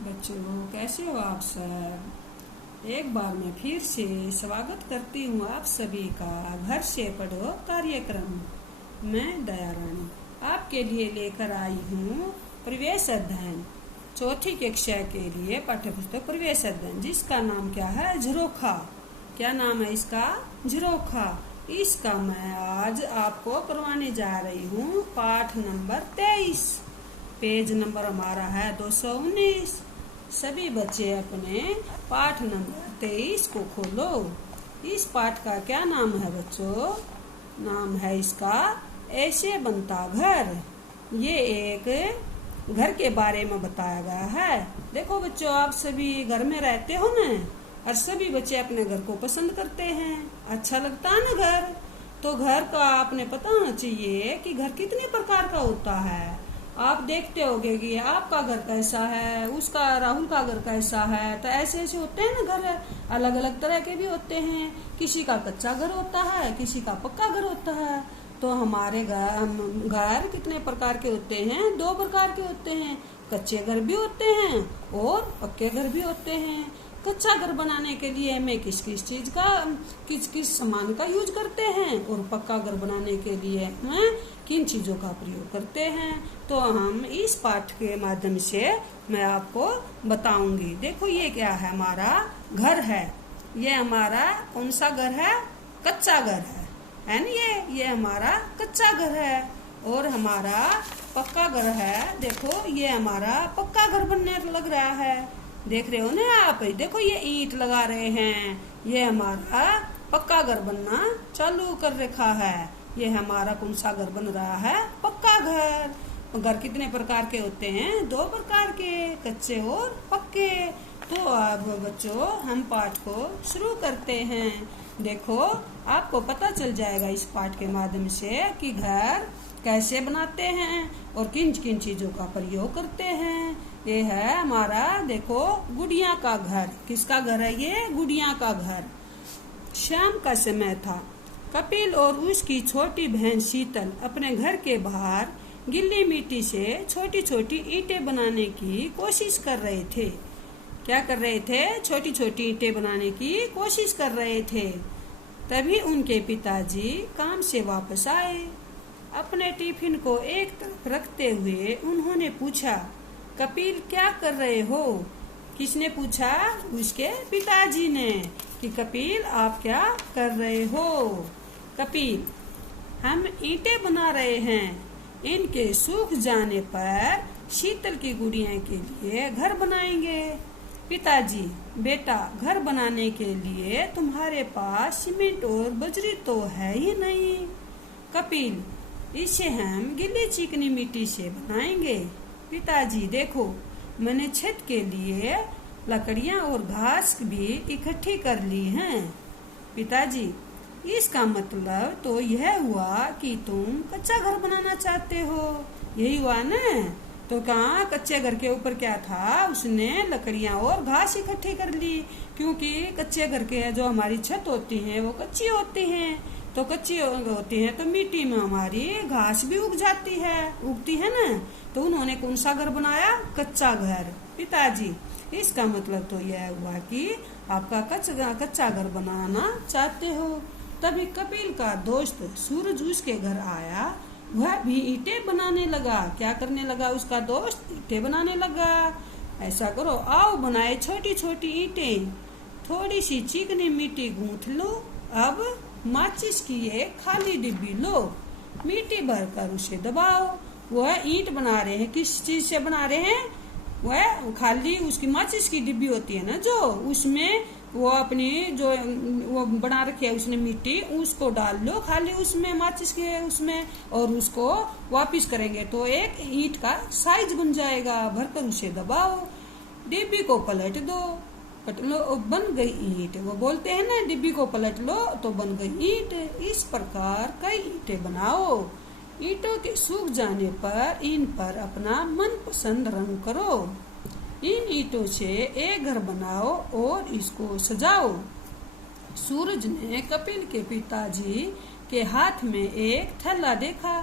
बच्चों कैसे हो आप सब। एक बार मैं फिर से स्वागत करती हूँ आप सभी का घर से पढ़ो कार्यक्रम। मैं दया रानी आपके लिए लेकर आई हूँ प्रवेश अध्ययन चौथी कक्षा के लिए पाठ्य पुस्तक प्रवेश अध्ययन, जिसका नाम क्या है, झरोखा। क्या नाम है इसका, झरोखा। इसका मैं आज आपको करवाने जा रही हूँ पाठ नंबर 23। पेज नंबर हमारा है 219। सभी बच्चे अपने पाठ नंबर 23 को खोलो। इस पाठ का क्या नाम है बच्चों, नाम है इसका ऐसे बनता घर। ये एक घर के बारे में बताया गया है। देखो बच्चों, आप सभी घर में रहते हो ना, और सभी बच्चे अपने घर को पसंद करते हैं। अच्छा लगता है ना घर। तो घर का आपने पता होना चाहिए कि घर कितने प्रकार का होता है। आप देखते होगे कि आपका घर कैसा है, उसका राहुल का घर कैसा है। तो ऐसे ऐसे होते हैं ना घर, अलग अलग तरह के भी होते हैं। किसी का कच्चा घर होता है, किसी का पक्का घर होता है। तो हमारे घर कितने प्रकार के होते हैं, 2 प्रकार के होते हैं। कच्चे घर भी होते हैं और पक्के घर भी होते हैं। कच्चा घर बनाने के लिए हमें किस किस सामान का यूज करते हैं, और पक्का घर बनाने के लिए हम किन चीजों का प्रयोग करते हैं। तो हम इस पाठ के माध्यम से मैं आपको बताऊंगी। देखो ये क्या है, हमारा घर है। ये हमारा कौन सा घर है, कच्चा घर है ना। ये हमारा कच्चा घर है। और हमारा पक्का घर है। देखो ये हमारा पक्का घर बनने लग रहा है। देख रहे हो ना आप, देखो ये ईंट लगा रहे हैं। ये हमारा पक्का घर बनना चालू कर रखा है। ये हमारा कौन सा घर बन रहा है, पक्का घर। घर कितने प्रकार के होते हैं, 2 प्रकार के, कच्चे और पक्के। तो अब बच्चों हम पाठ को शुरू करते हैं। देखो आपको पता चल जाएगा इस पाठ के माध्यम से कि घर कैसे बनाते हैं और किन किन चीजों का प्रयोग करते हैं। ये है हमारा, देखो, गुड़िया का घर। किसका घर है ये, गुड़िया का घर। शाम का समय था। कपिल और उसकी छोटी बहन शीतल अपने घर के बाहर गीली मिट्टी से छोटी छोटी ईंटें बनाने की कोशिश कर रहे थे। क्या कर रहे थे, छोटी छोटी ईंटें बनाने की कोशिश कर रहे थे। तभी उनके पिताजी काम से वापस आए। अपने टिफिन को एक तरफ रखते हुए उन्होंने पूछा, कपिल क्या कर रहे हो। किसने पूछा, उसके पिताजी ने, कि कपिल आप क्या कर रहे हो। कपिल, हम ईंटें बना रहे हैं। इनके सूख जाने पर शीतल की गुड़िया के लिए घर बनाएंगे। पिताजी, बेटा घर बनाने के लिए तुम्हारे पास सीमेंट और बजरी तो है ही नहीं। कपिल, इसे हम गीली चिकनी मिट्टी से बनाएंगे। पिताजी, देखो मैंने छत के लिए लकड़ियां और घास भी इकट्ठी कर ली हैं। पिताजी, इसका मतलब तो यह हुआ कि तुम कच्चा घर बनाना चाहते हो, यही हुआ ना। तो कहाँ कच्चे घर के ऊपर क्या था, उसने लकड़ियां और घास इकट्ठी कर ली। क्योंकि कच्चे घर के जो हमारी छत होती है वो कच्ची होती है। तो कच्ची होती है तो मिट्टी में हमारी घास भी उगती है ना। तो उन्होंने कौन सा घर बनाया, कच्चा घर। पिताजी, इसका मतलब तो यह हुआ कि आपका कच्चा घर बनाना चाहते हो। तभी कपिल का दोस्त सूरज उसके घर आया। वह भी ईंटें बनाने लगा। क्या करने लगा उसका दोस्त, ईंटें बनाने लगा। ऐसा करो, आओ बनाए छोटी छोटी ईंटें। थोड़ी सी चिकनी मिट्टी गूंथ लो। अब माचिस की एक खाली डिब्बी लो, मिट्टी भरकर उसे दबाओ। वह ईंट बना रहे हैं, किस चीज से बना रहे हैं, वह खाली उसकी माचिस की डिब्बी होती है ना, जो उसमें वो अपनी जो वो बना रखी है उसने मिट्टी, उसको डाल लो खाली उसमें, माचिस के उसमें, और उसको वापिस करेंगे तो एक ईंट का साइज बन जाएगा। भरकर उसे दबाओ, डिब्बी को पलट दो, बन गई ईंट। वो बोलते हैं ना, डिब्बी को पलट लो तो बन गई ईंट। इस प्रकार कई ईंटें बनाओ। ईंटों के सूख जाने पर इन पर अपना मनपसंद रंग करो। इन ईंटों से एक घर बनाओ और इसको सजाओ। सूरज ने कपिल के पिताजी के हाथ में एक थैला देखा।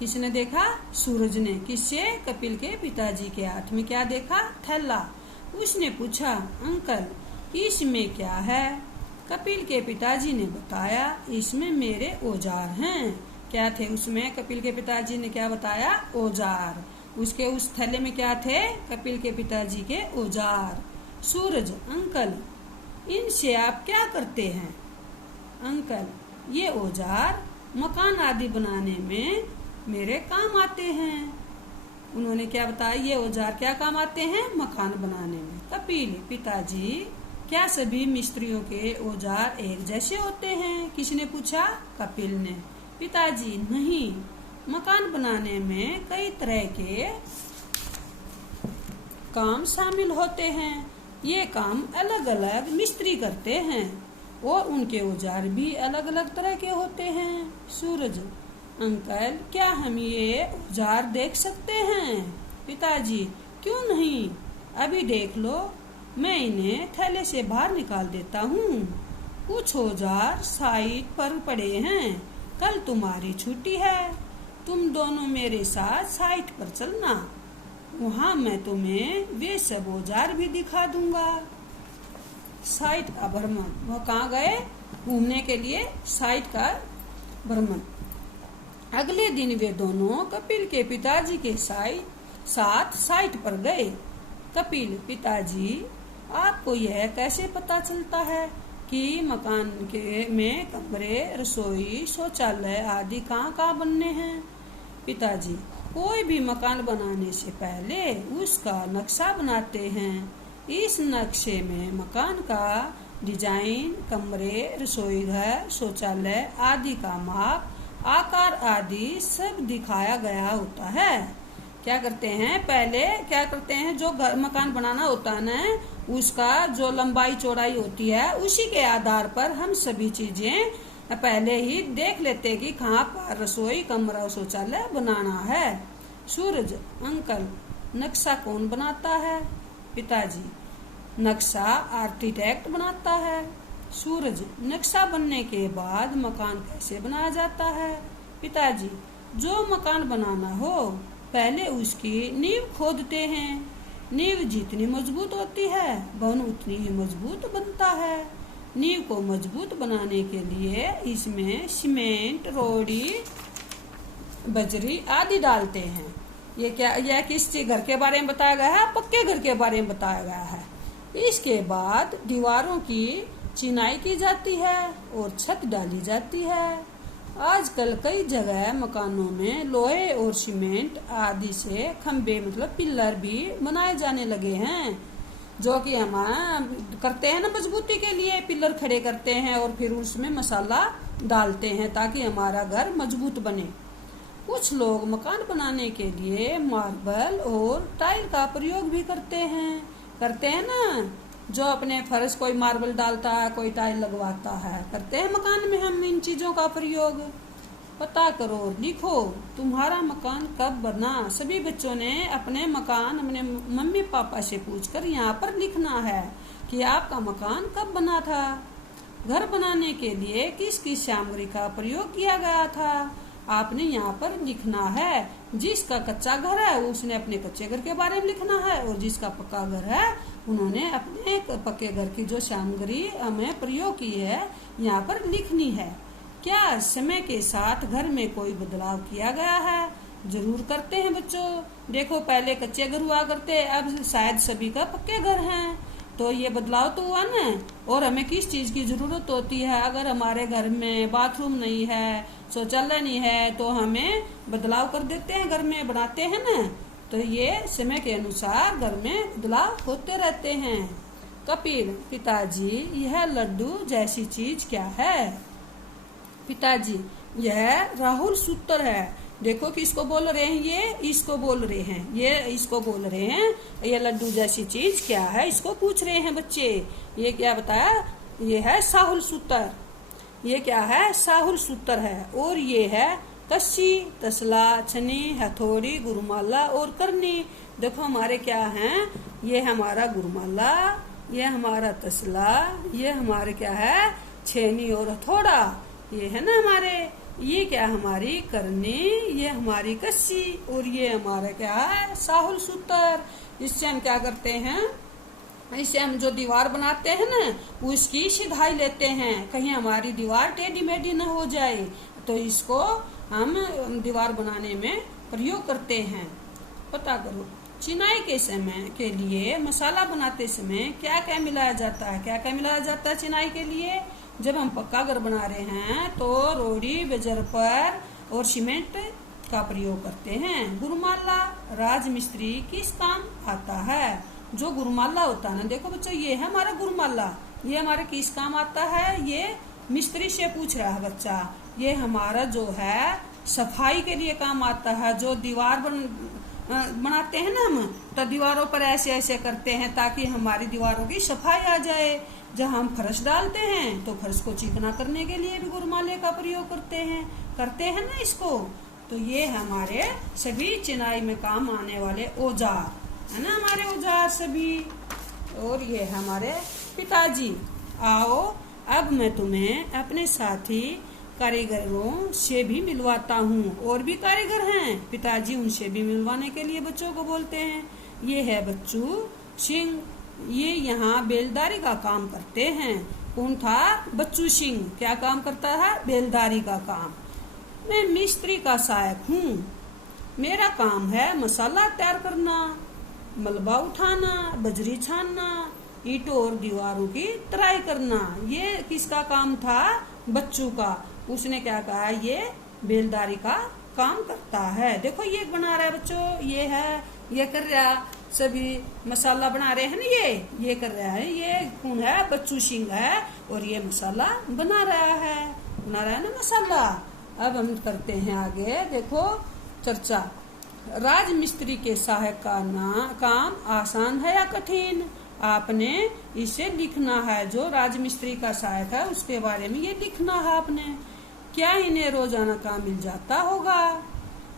किसने देखा, सूरज ने। किससे, कपिल के पिताजी के हाथ में क्या देखा, थैला। उसने पूछा, अंकल इसमें क्या है? कपिल के पिताजी ने बताया, इसमें मेरे औजार हैं। क्या थे उसमें? कपिल के पिताजी ने क्या बताया? औजार। उसके उस थैले में क्या थे? कपिल के पिताजी के औजार। सूरज, अंकल इनसे आप क्या करते हैं? अंकल ये औजार मकान आदि बनाने में मेरे काम आते हैं। उन्होंने क्या बताया? ये औजार क्या काम आते हैं? मकान बनाने में। कपिल, पिताजी क्या सभी मिस्त्रियों के औजार एक जैसे होते हैं? किसने पूछा? कपिल ने। पिताजी, नहीं, मकान बनाने में कई तरह के काम शामिल होते हैं। ये काम अलग अलग मिस्त्री करते हैं और उनके औजार भी अलग अलग तरह के होते हैं। सूरज, अंकल क्या हम ये औजार देख सकते हैं? पिताजी, क्यों नहीं, अभी देख लो, मैं इन्हें थैले से बाहर निकाल देता हूँ। कुछ औजार साइड पर पड़े हैं, कल तुम्हारी छुट्टी है, तुम दोनों मेरे साथ साइट पर चलना, वहाँ मैं तुम्हें वे सब औजार भी दिखा दूंगा। साइट का भ्रमण, वो कहाँ गए? घूमने के लिए साइट का भ्रमण। अगले दिन वे दोनों कपिल के पिताजी के साथ साइट पर गए। कपिल, पिताजी आपको यह कैसे पता चलता है कि मकान के में कमरे, रसोई, शौचालय आदि कहाँ बनने हैं? पिताजी, कोई भी मकान बनाने से पहले उसका नक्शा बनाते हैं। इस नक्शे में मकान का डिजाइन, कमरे, रसोई घर, शौचालय आदि का माप, आकार आदि सब दिखाया गया होता है। क्या करते हैं? पहले क्या करते हैं? जो मकान बनाना होता है ना, उसका जो लंबाई चौड़ाई होती है, उसी के आधार पर हम सभी चीजें पहले ही देख लेते हैं कि कहाँ पर रसोई, कमरा, शौचालय बनाना है। सूरज, अंकल नक्शा कौन बनाता है? पिताजी, नक्शा आर्किटेक्ट बनाता है। सूरज, नक्शा बनने के बाद मकान कैसे बनाया जाता है? पिताजी, जो मकान बनाना हो पहले उसकी नींव खोदते हैं। नींव जितनी मजबूत होती है भवन उतनी ही मजबूत बनता है। नींव को मजबूत बनाने के लिए इसमें सीमेंट, रोड़ी, बजरी आदि डालते हैं। ये क्या, यह किस घर के बारे में बताया गया है? पक्के घर के बारे में बताया गया है। इसके बाद दीवारों की चिनाई की जाती है और छत डाली जाती है। आजकल कई जगह मकानों में लोहे और सीमेंट आदि से खंबे मतलब पिलर भी बनाए जाने लगे हैं, जो कि हमारा करते हैं ना मजबूती के लिए, पिलर खड़े करते हैं और फिर उसमें मसाला डालते हैं ताकि हमारा घर मजबूत बने। कुछ लोग मकान बनाने के लिए मार्बल और टाइल का प्रयोग भी करते हैं ना, जो अपने फर्श कोई मार्बल डालता है, कोई टाइल लगवाता है, करते हैं मकान में हम इन चीजों का प्रयोग। पता करो, लिखो तुम्हारा मकान कब बना। सभी बच्चों ने अपने मकान अपने मम्मी पापा से पूछकर यहाँ पर लिखना है कि आपका मकान कब बना था, घर बनाने के लिए किस किस सामग्री का प्रयोग किया गया था, आपने यहाँ पर लिखना है। जिसका कच्चा घर है उसने अपने कच्चे घर के बारे में लिखना है और जिसका पक्का घर है उन्होंने अपने पक्के घर की जो सामग्री हमें प्रयोग की है यहाँ पर लिखनी है। क्या समय के साथ घर में कोई बदलाव किया गया है? जरूर करते हैं बच्चों। देखो पहले कच्चे घर हुआ करते, अब शायद सभी का पक्के घर हैं, तो ये बदलाव तो हुआ ना। और हमें किस चीज की जरूरत होती है? अगर हमारे घर में बाथरूम नहीं है, शौचालय नहीं है, तो हमें बदलाव कर देते हैं, घर में बनाते हैं ना। तो ये समय के अनुसार घर में बदलाव होते रहते हैं। कपिल, पिताजी यह लड्डू जैसी चीज क्या है? पिताजी, यह राहुल सूत्र है। देखो किसको बोल रहे हैं? ये इसको बोल रहे हैं, ये इसको बोल रहे हैं। ये लड्डू जैसी चीज क्या है, इसको पूछ रहे हैं बच्चे। ये क्या बताया? ये है साहुल सूत्र। ये क्या है? साहुल सूत्र है। और ये है कस्सी, तसला, छनी, हथौड़ी, गुरुमाला और करनी। देखो हमारे क्या हैं? ये हमारा गुरुमाला, ये हमारा तसला, ये हमारे क्या है? छेनी और हथौड़ा, ये है ना हमारे। ये क्या हमारी करनी, ये हमारी कस्सी और ये हमारा क्या है? साहुल सूत्र। इससे हम क्या करते हैं? ऐसे हम जो दीवार बनाते हैं ना उसकी सिधाई लेते हैं, कहीं हमारी दीवार टेढ़ी मेढ़ी न हो जाए, तो इसको हम दीवार बनाने में प्रयोग करते हैं। पता करो चिनाई के लिए मसाला बनाते समय क्या क्या मिलाया जाता है? क्या क्या मिलाया जाता है चिनाई के लिए? जब हम पक्का घर बना रहे हैं तो रोड़ी, बजरपर और सीमेंट का प्रयोग करते हैं। गुरुमाला राजमिस्त्री किस काम आता है? जो गुरुमाला होता है ना, देखो बच्चों ये है हमारा गुरुमाला, ये हमारे किस काम आता है? ये मिस्त्री से पूछ रहा है बच्चा। ये हमारा जो है सफाई के लिए काम आता है। जो दीवार बनाते हैं ना हम, तो दीवारों पर ऐसे ऐसे करते हैं ताकि हमारी दीवारों की सफाई आ जाए। जब हम फर्श डालते हैं तो फर्श को चिकना करने के लिए भी गुरुमाले का प्रयोग करते हैं ना इसको। तो ये हमारे सभी चिनाई में काम आने वाले औजार है ना, हमारे औजार सभी। और ये हमारे पिताजी। आओ अब मैं तुम्हें अपने साथी कारीगरों से भी मिलवाता हूँ। और भी कारीगर हैं पिताजी, उनसे भी मिलवाने के लिए बच्चों को बोलते हैं। ये है बच्चू सिंह, ये यहाँ बेलदारी का काम करते हैं। कौन था? बच्चू सिंह। क्या काम करता है? बेलदारी का काम। मैं मिस्त्री का सहायक हूँ, मेरा काम है मसाला तैयार करना, मलबा उठाना, बजरी छानना, ईंटों और दीवारों की तराई करना। ये किसका काम था? बच्चू का। उसने क्या कहा? ये बेलदारी का काम करता है। देखो ये बना रहा है बच्चों, ये है, ये कर रहा, सभी मसाला बना रहे हैं ना, ये कर रहा है। ये कौन है? बच्चू सिंह है और ये मसाला बना रहा है ना मसाला। अब हम करते हैं आगे, देखो चर्चा। राजमिस्त्री के सहायक का काम आसान है या कठिन? आपने इसे लिखना है। जो राजमिस्त्री का सहायक है उसके बारे में ये लिखना है आपने। क्या इन्हें रोजाना काम मिल जाता होगा?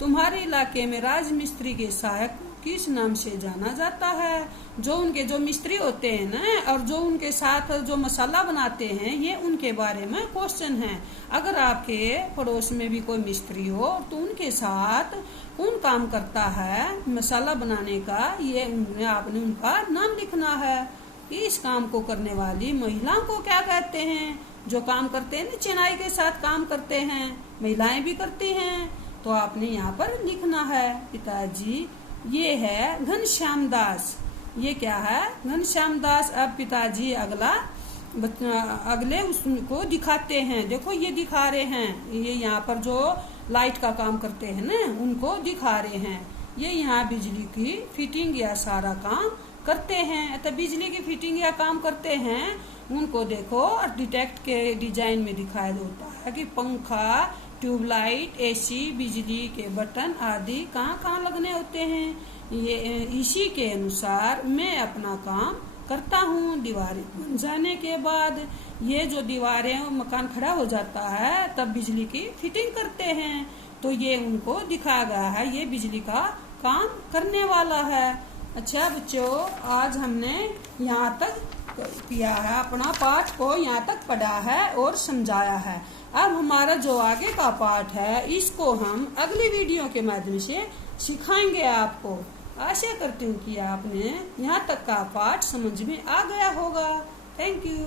तुम्हारे इलाके में राजमिस्त्री के सहायक किस नाम से जाना जाता है? जो मिस्त्री होते हैं ना और जो उनके साथ जो मसाला बनाते हैं, ये उनके बारे में क्वेश्चन है। अगर आपके पड़ोस में भी कोई मिस्त्री हो तो उनके साथ कौन काम करता है मसाला बनाने का, ये आपने उनका नाम लिखना है। इस काम को करने वाली महिलाओं को क्या कहते हैं? जो काम करते हैं ना, चिनाई के साथ काम करते हैं, महिलाएं भी करती हैं, तो आपने यहाँ पर लिखना है। पिताजी ये है घनश्याम दास। ये क्या है? घनश्याम दास। अब पिताजी अगले उसको दिखाते हैं। देखो ये दिखा रहे हैं, ये यहाँ पर जो लाइट का काम करते हैं ना उनको दिखा रहे हैं। ये यहाँ बिजली की फिटिंग या सारा काम करते हैं। तो बिजली की फिटिंग या काम करते हैं उनको देखो डिटेक्ट के डिजाइन में दिखाया होता है कि पंखा, ट्यूबलाइट, एसी, बिजली के बटन आदि कहाँ लगने होते हैं। ये इसी के अनुसार मैं अपना काम करता हूँ। दीवारें बन जाने के बाद ये जो दीवारें मकान खड़ा हो जाता है तब बिजली की फिटिंग करते हैं। तो ये उनको दिखाया गया है, ये बिजली का काम करने वाला है। अच्छा बच्चों, आज हमने यहाँ तक किया है, अपना पाठ को यहाँ तक पढ़ा है और समझाया है। अब हमारा जो आगे का पाठ है इसको हम अगली वीडियो के माध्यम से सिखाएंगे आपको। आशा करती हूँ कि आपने यहाँ तक का पाठ समझ में आ गया होगा। Thank you.